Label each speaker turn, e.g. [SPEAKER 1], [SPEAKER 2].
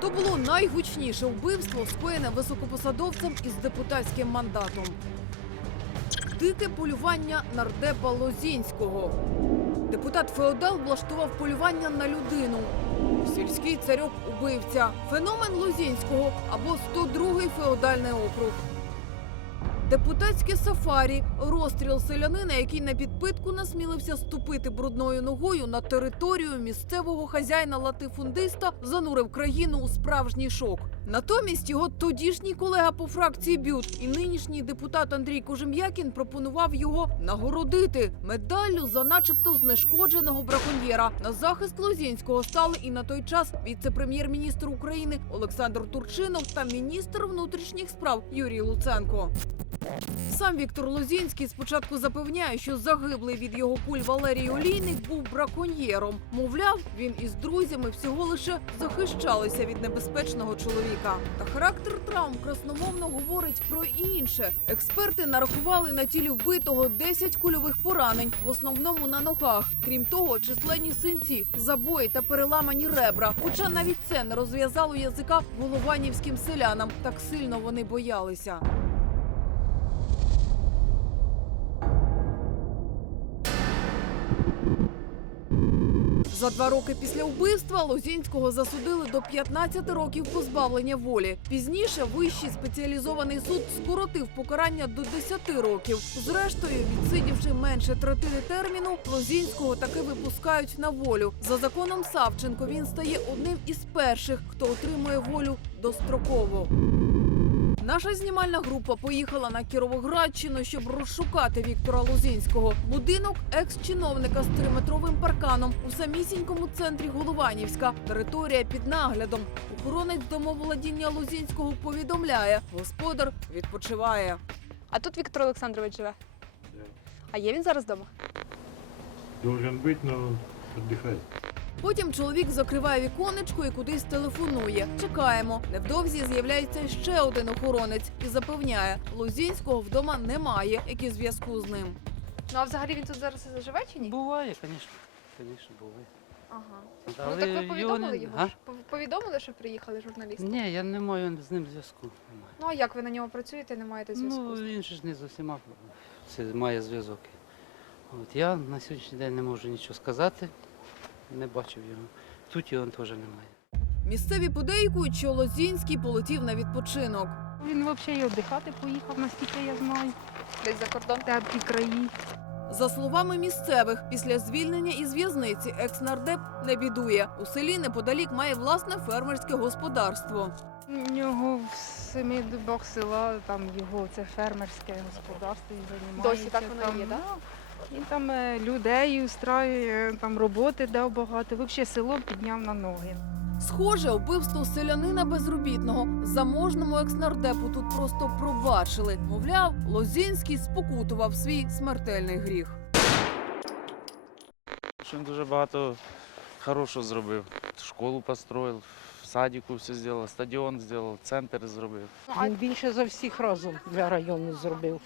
[SPEAKER 1] То було найгучніше вбивство, скоєне високопосадовцем із депутатським мандатом. Дике полювання нардепа Лозінського. Депутат Феодал влаштував полювання на людину. Сільський царьок убивця. Феномен Лозінського або 102-й феодальний округ. Депутатське сафарі розстріл селянина, який на підпитку насмілився ступити брудною ногою на територію місцевого хазяїна латифундиста, занурив країну у справжній шок. Натомість його тодішній колега по фракції Бют і нинішній депутат Андрій Кожем'якін пропонував його нагородити медаллю за, начебто, знешкодженого браконьєра. На захист Лозінського стали і на той час віце-прем'єр-міністр України Олександр Турчинов та міністр внутрішніх справ Юрій Луценко. Сам Віктор Лозінський спочатку запевняє, що загиблий від його куль Валерій Олійник був браконьєром. Мовляв, він із друзями всього лише захищалися від небезпечного чоловіка. Та характер травм красномовно говорить про інше. Експерти нарахували на тілі вбитого 10 кульових поранень, в основному на ногах. Крім того, численні синці, забої та переламані ребра. Хоча навіть це не розв'язало язика голованівським селянам. Так сильно вони боялися. За два роки після вбивства Лозінського засудили до 15 років позбавлення волі. Пізніше вищий спеціалізований суд скоротив покарання до 10 років. Зрештою, відсидівши менше третини терміну, Лозінського таки випускають на волю. За законом Савченко він стає одним із перших, хто отримує волю достроково. Наша знімальна група поїхала на Кіровоградщину, щоб розшукати Віктора Лозінського. Будинок екс-чиновника з триметровим парканом у самісінькому центрі Голованівська. Територія під наглядом. Охоронець домоволодіння Лозінського повідомляє, господар відпочиває.
[SPEAKER 2] А тут Віктор Олександрович живе. А є він зараз вдома?
[SPEAKER 3] Должен быть, но отдыхает.
[SPEAKER 1] Потім чоловік закриває віконечко і кудись телефонує. Чекаємо. Невдовзі з'являється ще один охоронець і запевняє, Лозінського вдома немає, як і зв'язку з ним.
[SPEAKER 2] Ну а взагалі він тут зараз живе чи ні?
[SPEAKER 4] Буває, звісно. Звісно, буває.
[SPEAKER 2] Ага.
[SPEAKER 4] Але
[SPEAKER 2] ну так ви повідомили його? Ж? Пов- Повідомили, що приїхали журналісти?
[SPEAKER 4] Ні, я не маю з ним зв'язку. Немає.
[SPEAKER 2] Ну а як ви на нього працюєте, не маєте зв'язку?
[SPEAKER 4] Ну,
[SPEAKER 2] з ним?
[SPEAKER 4] він же ж не з усіма це має зв'язок. От я на сьогоднішній день не можу нічого сказати, не бачив його. Тут його теж немає.
[SPEAKER 1] Місцеві подейкують, що Лозінський полетів на відпочинок.
[SPEAKER 5] Він взагалі і віддихати поїхав, наскільки я знаю.
[SPEAKER 2] Десь за кордон?
[SPEAKER 5] Теплі краї.
[SPEAKER 1] За словами місцевих, після звільнення із в'язниці екс-нардеп не бідує. У селі неподалік має власне фермерське господарство.
[SPEAKER 5] У нього в семи дубах села, там його це фермерське господарство, він займається.
[SPEAKER 2] Досі так воно
[SPEAKER 5] там,
[SPEAKER 2] є, да?
[SPEAKER 5] Він там е, людей устраює, там роботи дав багато. Взагалі село підняв на ноги.
[SPEAKER 1] Схоже, вбивство селянина безробітного заможному екс-нардепу тут просто пробачили. Мовляв, Лозінський спокутував свій смертельний гріх.
[SPEAKER 6] Він дуже багато хорошого зробив. Школу построїв, в садіку все зробив, стадіон зробив, центр зробив.
[SPEAKER 2] А
[SPEAKER 7] Він більше за всіх разом для району зробив.